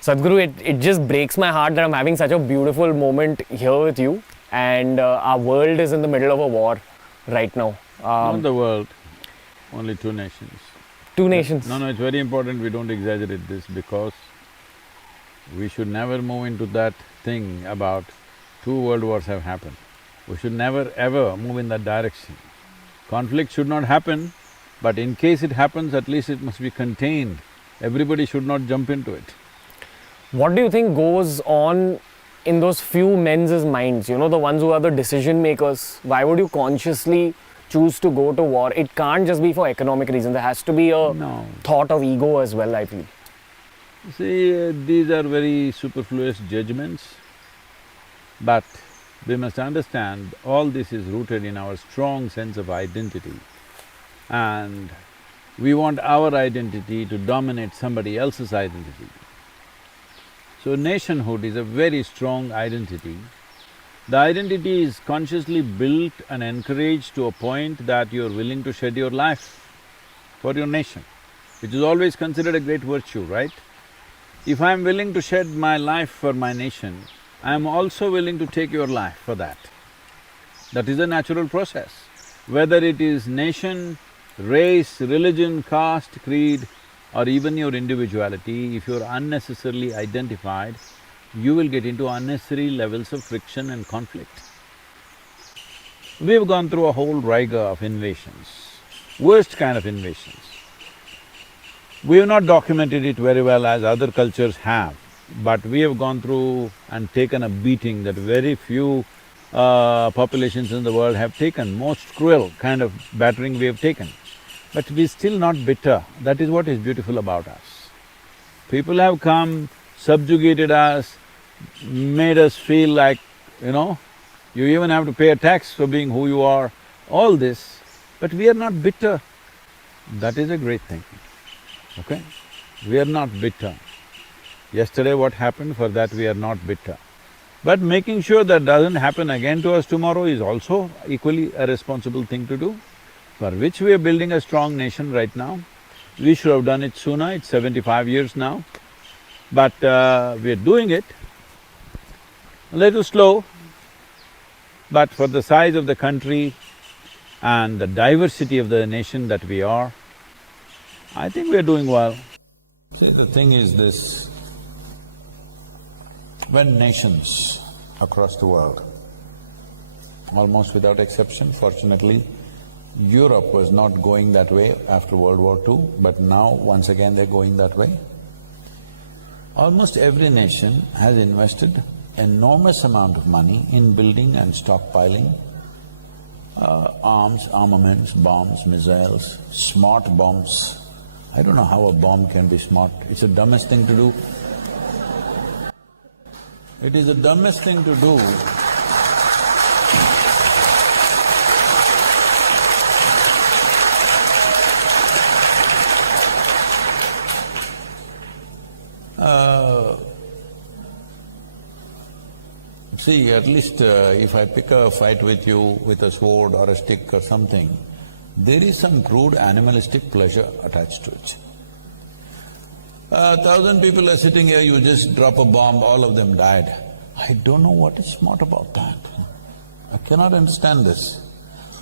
Sadhguru, it just breaks my heart that I'm having such a beautiful moment here with you, and our world is in the middle of a war right now. Not the world, only two nations. Two nations. No, it's very important we don't exaggerate this because we should never move into that thing about two world wars have happened. We should never ever move in that direction. Conflict should not happen, but in case it happens, at least it must be contained. Everybody should not jump into it. What do you think goes on in those few men's minds, you know, the ones who are the decision makers? Why would you consciously choose to go to war? It can't just be for economic reasons, there has to be a thought of ego as well, I feel. See, these are very superfluous judgments, but we must understand all this is rooted in our strong sense of identity, and we want our identity to dominate somebody else's identity. So nationhood is a very strong identity. The identity is consciously built and encouraged to a point that you're willing to shed your life for your nation, which is always considered a great virtue, right? If I'm willing to shed my life for my nation, I'm also willing to take your life for that. That is a natural process. Whether it is nation, race, religion, caste, creed, or even your individuality, if you're unnecessarily identified, you will get into unnecessary levels of friction and conflict. We've gone through a whole rigor of invasions, worst kind of invasions. We have not documented it very well as other cultures have, but we have gone through and taken a beating that very few populations in the world have taken, most cruel kind of battering we have taken. But we're still not bitter, that is what is beautiful about us. People have come, subjugated us, made us feel like, you know, you even have to pay a tax for being who you are, all this, but we are not bitter. That is a great thing, okay? We are not bitter. Yesterday what happened, for that we are not bitter. But making sure that doesn't happen again to us tomorrow is also equally a responsible thing to do, for which we are building a strong nation right now. We should have done it sooner, it's 75 years now, but we are doing it, a little slow, but for the size of the country and the diversity of the nation that we are, I think we are doing well. See, the thing is this, when nations across the world, almost without exception, fortunately, Europe was not going that way after World War II, but now once again they're going that way. Almost every nation has invested enormous amount of money in building and stockpiling arms, armaments, bombs, missiles, smart bombs. I don't know how a bomb can be smart, it's the dumbest thing to do. It is the dumbest thing to do. See, at least if I pick a fight with you with a sword or a stick or something, there is some crude animalistic pleasure attached to it. 1,000 people are sitting here, you just drop a bomb, all of them died. I don't know what is smart about that. I cannot understand this.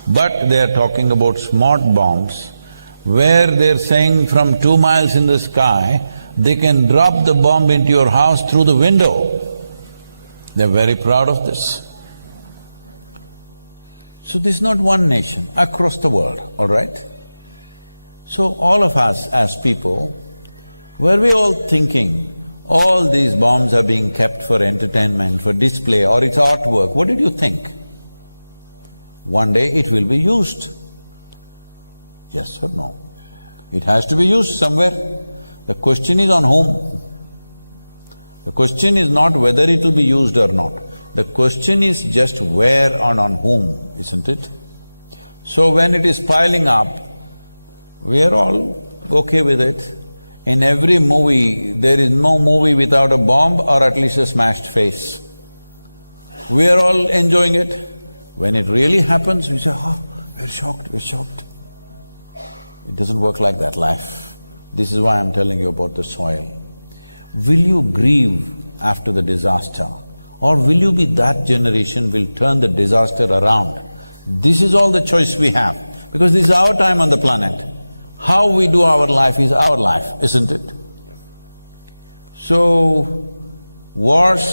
But they are talking about smart bombs, where they're saying from 2 miles in the sky, they can drop the bomb into your house through the window. They're very proud of this. So this is not one nation, across the world, all right? So all of us as people, were we all thinking, all these bombs are being kept for entertainment, for display, or it's artwork? What did you think? One day it will be used. Yes or no? It has to be used somewhere. The question is on whom? The question is not whether it will be used or not. The question is just where and on whom, isn't it? So when it is piling up, we are all okay with it. In every movie, there is no movie without a bomb or at least a smashed face. We are all enjoying it. When it really happens, we say, oh, we're shocked. It doesn't work like that, life. This is why I'm telling you about the soil. will you grieve after the disaster? Or will you be that generation will turn the disaster around? This is all the choice we have, because this is our time on the planet. How we do our life is our life, isn't it? So, wars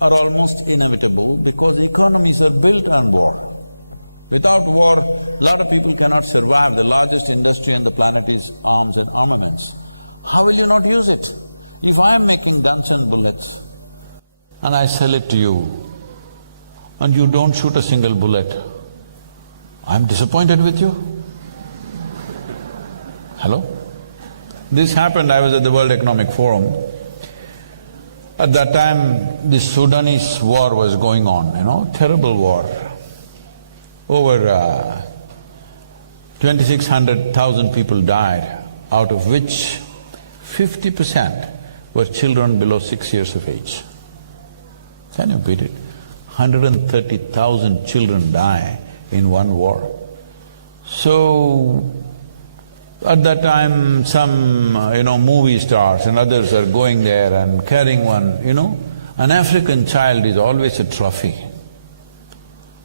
are almost inevitable because economies are built on war. Without war, a lot of people cannot survive. The largest industry on the planet is arms and armaments. How will you not use it? If I'm making guns and bullets and I sell it to you and you don't shoot a single bullet, I'm disappointed with you. Hello? This happened, I was at the World Economic Forum. At that time, the Sudanese war was going on, terrible war. Over 2,600,000 people died, out of which 50% were children below 6 years of age. Can you beat it? 130,000 children die in one war. So, at that time, some, movie stars and others are going there and carrying one, an African child is always a trophy.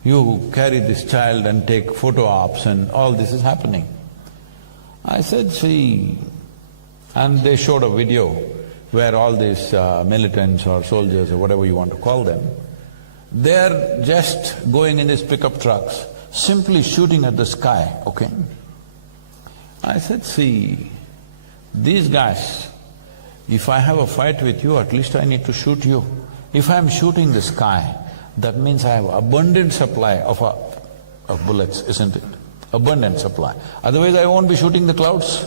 You carry this child and take photo ops and all this is happening. I said, see, and they showed a video where all these militants or soldiers or whatever you want to call them, they're just going in these pickup trucks, simply shooting at the sky, okay? I said, see, these guys, if I have a fight with you, at least I need to shoot you. If I'm shooting the sky, that means I have abundant supply of bullets, isn't it? Abundant supply. Otherwise I won't be shooting the clouds.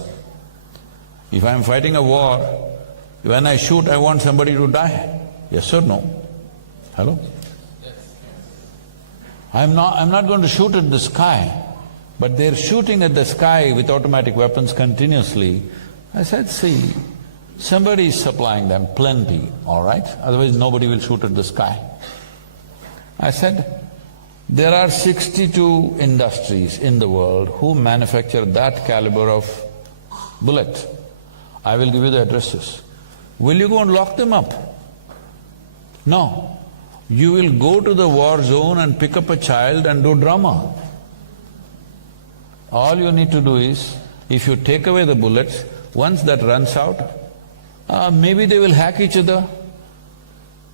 If I'm fighting a war, when I shoot, I want somebody to die. Yes or no? Hello? I'm not going to shoot at the sky, but they're shooting at the sky with automatic weapons continuously. I said, see, somebody is supplying them plenty, all right? Otherwise nobody will shoot at the sky. I said, there are 62 industries in the world who manufacture that caliber of bullet. I will give you the addresses. Will you go and lock them up? No. You will go to the war zone and pick up a child and do drama. All you need to do is, if you take away the bullets, once that runs out, maybe they will hack each other,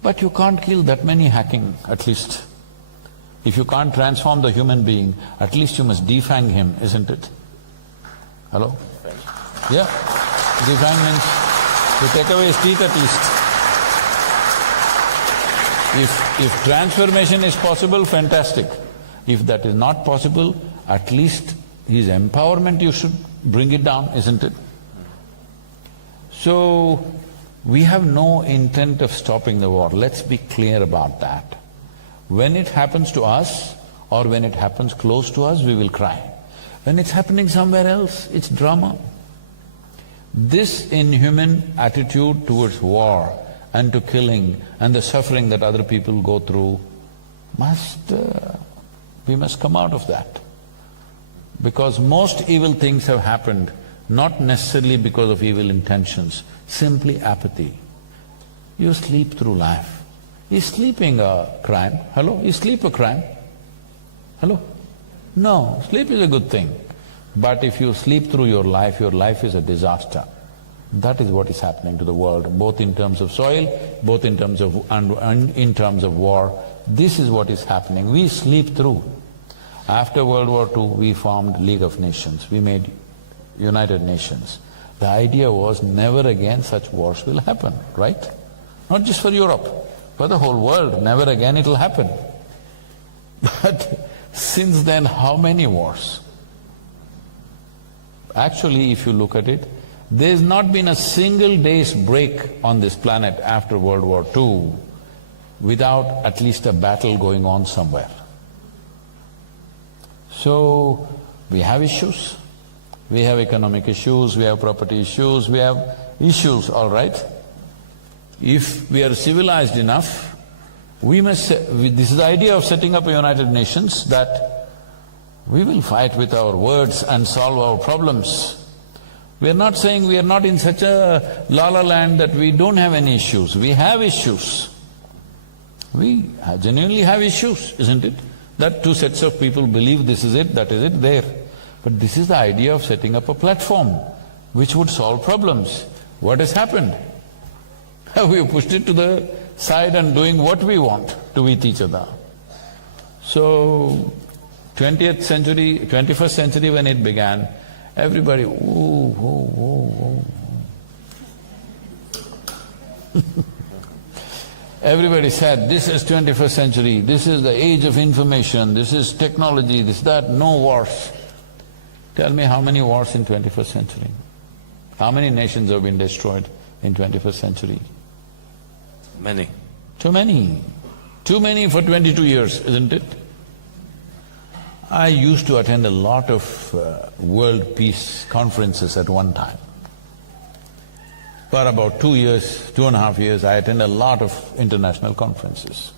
but you can't kill that many hacking, at least. If you can't transform the human being, at least you must defang him, isn't it? Hello? Yeah. Defang means you take away his teeth at least. If transformation is possible, fantastic. If that is not possible, at least his empowerment you should bring it down, isn't it? So, we have no intent of stopping the war, let's be clear about that. When it happens to us or when it happens close to us, we will cry. When it's happening somewhere else, it's drama. This inhuman attitude towards war and to killing and the suffering that other people go through we must come out of that. Because most evil things have happened not necessarily because of evil intentions, simply apathy. You sleep through life. Is sleeping a crime? Hello? Is sleep a crime? Hello? No, sleep is a good thing. But if you sleep through your life is a disaster. That is what is happening to the world, both in terms of soil, both in terms of… and in terms of war. This is what is happening. We sleep through. After World War II, we formed League of Nations, we made United Nations. The idea was never again such wars will happen, right? Not just for Europe, for the whole world, never again it'll happen. But since then, how many wars? Actually, if you look at it, there's not been a single day's break on this planet after World War II without at least a battle going on somewhere. So, we have issues. We have economic issues, we have property issues, we have issues, all right? If we are civilized enough, we must… this is the idea of setting up a United Nations, that we will fight with our words and solve our problems. We're not saying we are not in such a la-la land that we don't have any issues. We have issues. We genuinely have issues, isn't it? That two sets of people believe this is it, that is it, there. But this is the idea of setting up a platform which would solve problems. What has happened? We have pushed it to the side and doing what we want to with each other. So, 20th century, 21st century when it began, everybody, everybody said, this is 21st century, this is the age of information, this is technology, this, that, no wars. Tell me how many wars in 21st century? How many nations have been destroyed in 21st century? Many. Too many. Too many for 22 years, isn't it? I used to attend a lot of world peace conferences at one time. For about 2 years, 2.5 years, I attended a lot of international conferences.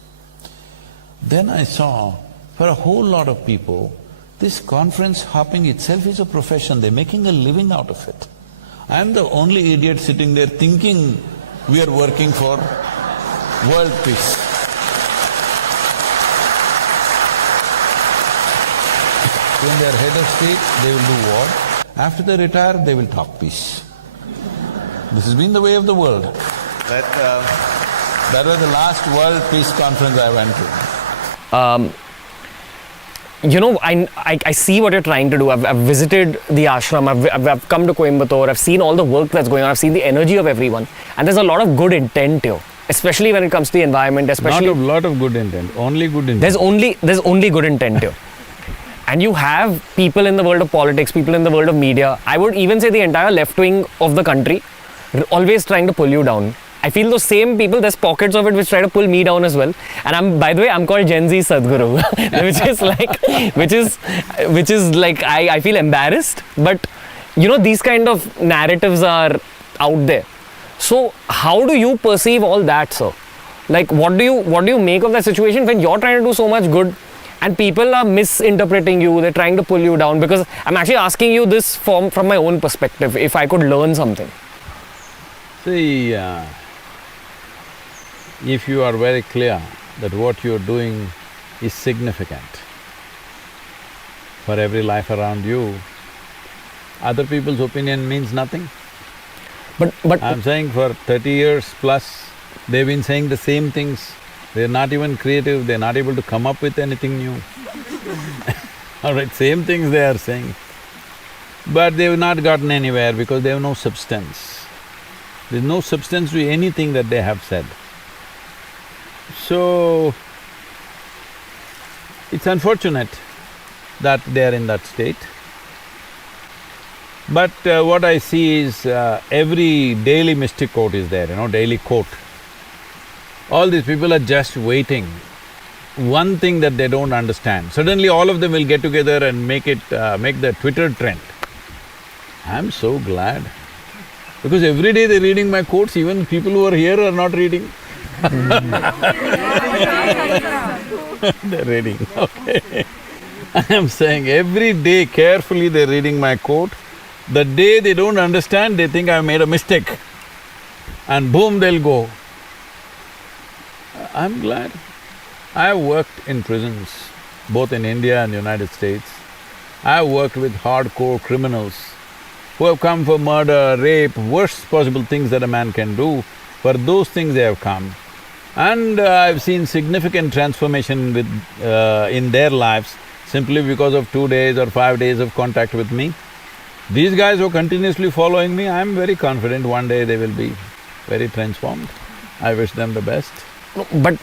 Then I saw, for a whole lot of people, this conference hopping itself is a profession, they're making a living out of it. I'm the only idiot sitting there thinking we are working for world peace. When they are head of state, they will do war. After they retire, they will talk peace. This has been the way of the world. That was the last World Peace Conference I went to. You know, I see what you're trying to do. I've visited the ashram, I've come to Coimbatore, I've seen all the work that's going on, I've seen the energy of everyone. And there's a lot of good intent here, especially when it comes to the environment, especially… Not a lot of good intent, only good intent. There's only good intent here. And you have people in the world of politics, people in the world of media, I would even say the entire left wing of the country, always trying to pull you down. I feel those same people, there's pockets of it which try to pull me down as well. And by the way, I'm called Gen Z Sadhguru, which is like, I feel embarrassed. But, you know, these kind of narratives are out there. So, how do you perceive all that, sir? Like, what do you make of that situation when you're trying to do so much good and people are misinterpreting you, they're trying to pull you down? Because I'm actually asking you this from my own perspective, if I could learn something. See, if you are very clear that what you're doing is significant for every life around you, other people's opinion means nothing. But I'm saying for 30 years plus, they've been saying the same things. They're not even creative, they're not able to come up with anything new. All right, same things they are saying. But they've not gotten anywhere because they have no substance. There's no substance to anything that they have said. So, it's unfortunate that they are in that state. But what I see is every daily mystic quote is there, daily quote. All these people are just waiting. One thing that they don't understand, suddenly all of them will get together and make the Twitter trend. I'm so glad, because every day they're reading my quotes, even people who are here are not reading. They're reading, okay. I am saying every day carefully they're reading my quote. The day they don't understand, they think I've made a mistake. And boom, they'll go. I'm glad. I have worked in prisons, both in India and United States. I have worked with hardcore criminals who have come for murder, rape, worst possible things that a man can do. For those things they have come. And I've seen significant transformation in their lives simply because of 2 days or 5 days of contact with me. These guys who are continuously following me, I'm very confident one day they will be very transformed. I wish them the best. But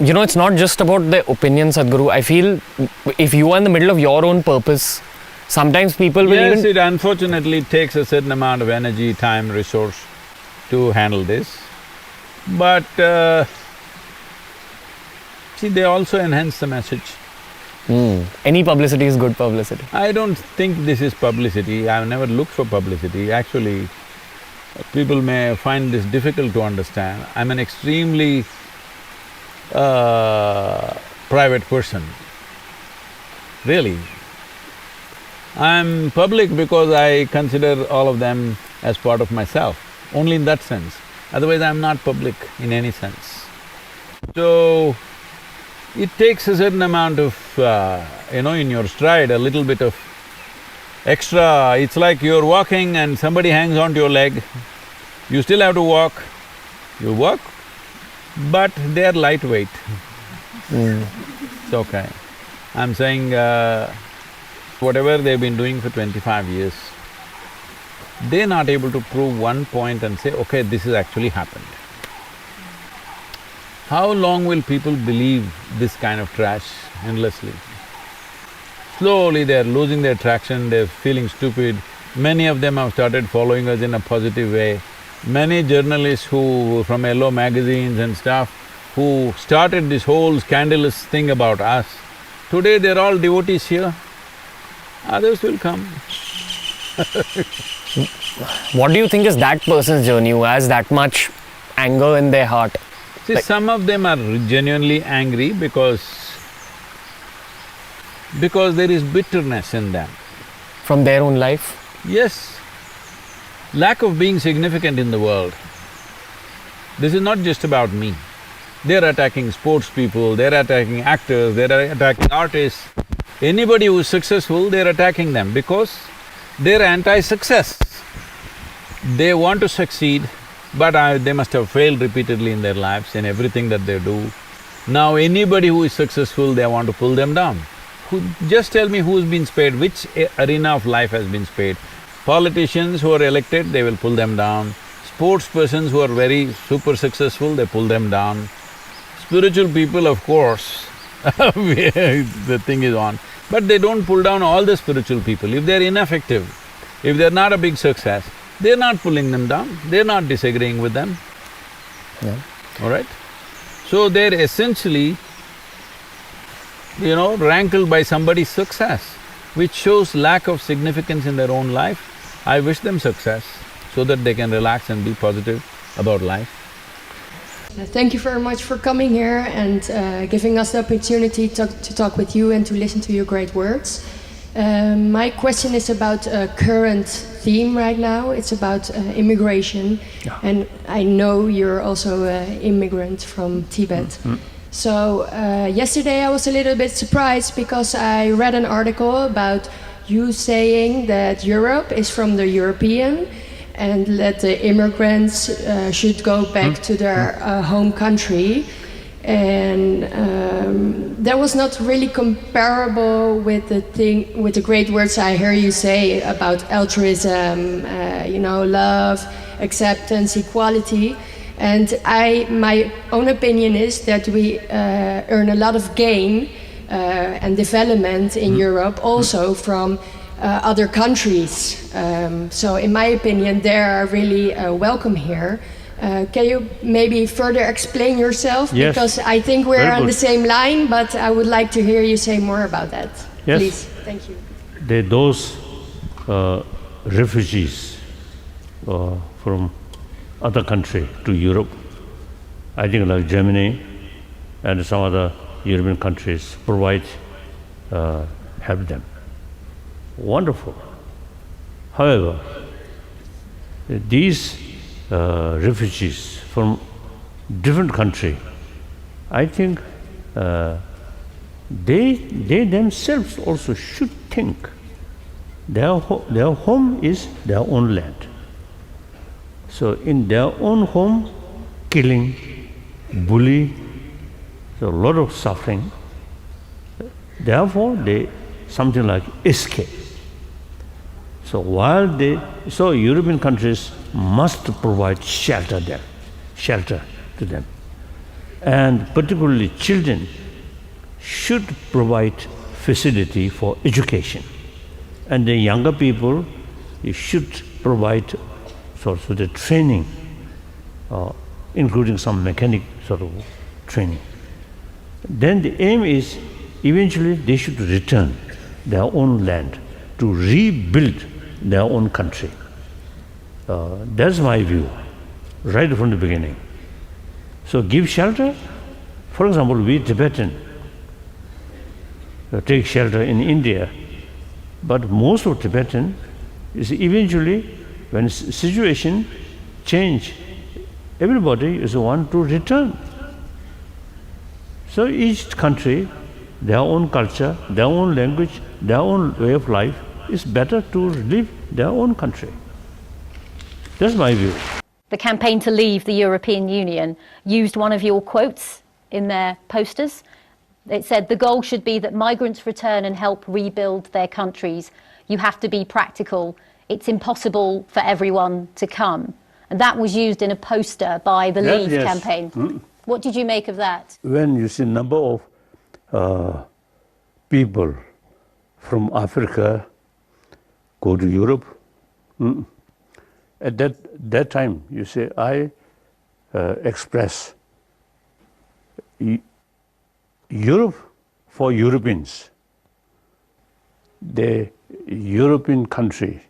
it's not just about the opinion, Sadhguru. I feel if you are in the middle of your own purpose, sometimes people will Yes, it unfortunately takes a certain amount of energy, time, resource to handle this. But see, they also enhance the message. Any publicity is good publicity. I don't think this is publicity, I've never looked for publicity. Actually, people may find this difficult to understand. I'm an extremely private person, really. I'm public because I consider all of them as part of myself, only in that sense. Otherwise, I'm not public in any sense. So, it takes a certain amount of, in your stride, a little bit of extra… It's like you're walking and somebody hangs onto your leg, you still have to walk, you walk, but they're lightweight. It's okay. I'm saying, whatever they've been doing for 25 years, they're not able to prove one point and say, okay, this has actually happened. How long will people believe this kind of trash endlessly? Slowly they're losing their traction, they're feeling stupid. Many of them have started following us in a positive way. Many journalists from yellow magazines and stuff, who started this whole scandalous thing about us, today they're all devotees here. Others will come. What do you think is that person's journey who has that much anger in their heart? See, some of them are genuinely angry because there is bitterness in them. From their own life? Yes, lack of being significant in the world. This is not just about me. They're attacking sports people, they're attacking actors, they're attacking artists. Anybody who's successful, they're attacking them because they're anti-success. They want to succeed, but they must have failed repeatedly in their lives, in everything that they do. Now anybody who is successful, they want to pull them down. Just tell me who's been spared, which arena of life has been spared. Politicians who are elected, they will pull them down. Sports persons who are very super successful, they pull them down. Spiritual people, of course, the thing is on. But they don't pull down all the spiritual people. If they're ineffective, if they're not a big success, they're not pulling them down, they're not disagreeing with them. Yeah. All right? So they're essentially, rankled by somebody's success, which shows lack of significance in their own life. I wish them success so that they can relax and be positive about life. Thank you very much for coming here and giving us the opportunity to talk with you and to listen to your great words. My question is about a current theme right now. It's about immigration. Yeah. And I know you're also an immigrant from Tibet. Mm-hmm. So yesterday I was a little bit surprised because I read an article about you saying that Europe is from the European and that the immigrants should go back to their home country. And that was not really comparable with the great words I hear you say about altruism, love, acceptance, equality. And my own opinion is that we earn a lot of gain and development in Europe also from other countries. So in my opinion, they are really welcome here. Can you maybe further explain yourself? Yes. Because I think we're Very on good. the same line, but I would like to hear you say more about that. Yes. Please, thank you. Those refugees from other country to Europe, I think like Germany and some other European countries provide help them. Wonderful. However, these refugees from different country, I think they themselves also should think their home is their own land. So in their own home, killing, bully, so a lot of suffering. Therefore, they something like escape. So European countries must provide shelter to them. And particularly children should provide facility for education. And the younger people, you should provide sort of the training, including some mechanic sort of training. Then the aim is eventually they should return their own land to rebuild their own country. That's my view, right from the beginning. So give shelter. For example, we Tibetan take shelter in India. But most of Tibetan is eventually, when situation change, everybody is want to return. So each country, their own culture, their own language, their own way of life, is better to live their own country. That's my view. The campaign to leave the European Union used one of your quotes in their posters. It said, the goal should be that migrants return and help rebuild their countries. You have to be practical. It's impossible for everyone to come. And that was used in a poster by the Leave campaign. What did you make of that? When you see number of people from Africa go to Europe, at that time, you say, I express Europe for Europeans. The European country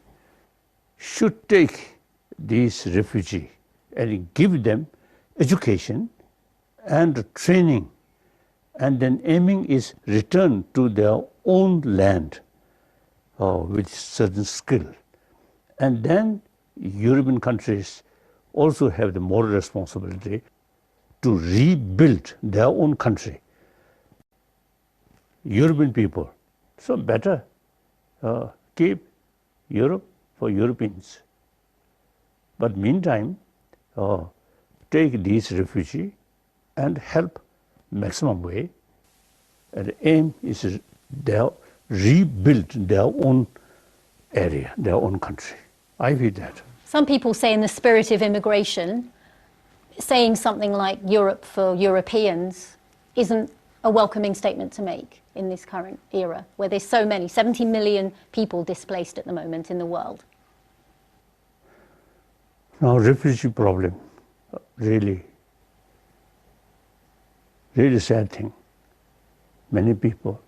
should take these refugees and give them education and training, and then aiming is return to their own land with certain skill. And then European countries also have the moral responsibility to rebuild their own country. European people, so better keep Europe for Europeans. But meantime, take these refugees and help maximum way. And the aim is they rebuild their own area, their own country. I feel that. Some people say in the spirit of immigration, saying something like Europe for Europeans isn't a welcoming statement to make in this current era, where there's so many, 70 million people displaced at the moment in the world. Now, refugee problem, really sad thing. Many people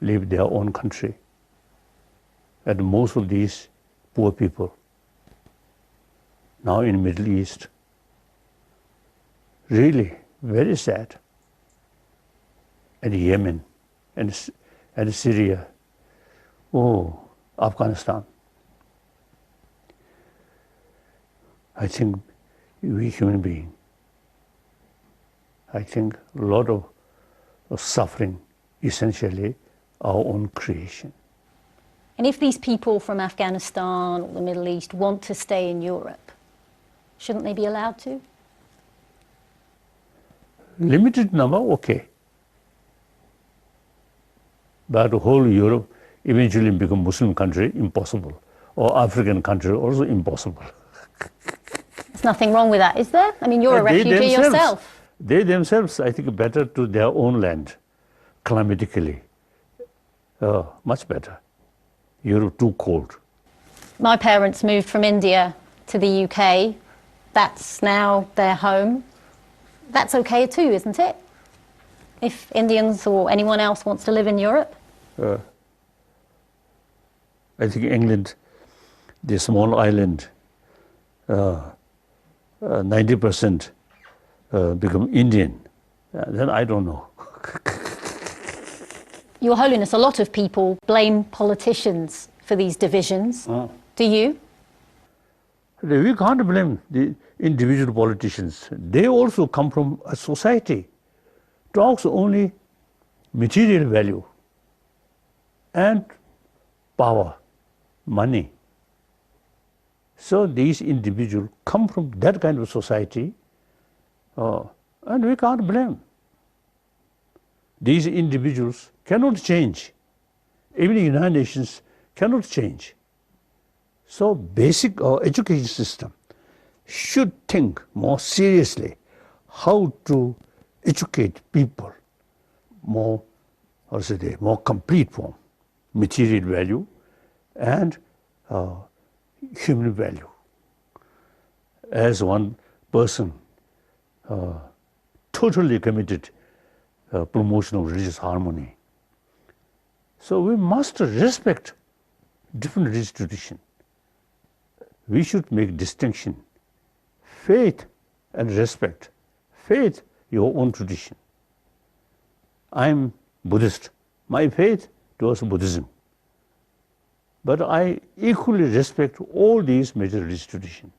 leave their own country, and most of these poor people now in Middle East, really very sad. And Yemen, and Syria, Afghanistan. I think we human beings, I think a lot of suffering, essentially our own creation. And if these people from Afghanistan or the Middle East want to stay in Europe, shouldn't they be allowed to? Limited number, okay. But the whole Europe eventually become Muslim country, impossible. Or African country, also impossible. There's nothing wrong with that, is there? I mean, you're a refugee yourself. They themselves, I think, better to their own land, climatically. Much better. Europe too cold. My parents moved from India to the UK. That's now their home. That's okay too, isn't it? If Indians or anyone else wants to live in Europe? I think England, the small island, 90% become Indian. Then I don't know. Your Holiness, a lot of people blame politicians for these divisions. Do you? We can't blame the individual politicians. They also come from a society. Talks only material value and power, money. So these individuals come from that kind of society, and we can't blame. These individuals cannot change. Even the United Nations cannot change. So basic education system should think more seriously how to educate people more, more complete form, material value and human value. As one person totally committed promotion of religious harmony. So we must respect different religious tradition. We should make distinction, faith and respect. Faith, your own tradition. I am Buddhist. My faith towards Buddhism. But I equally respect all these major institutions.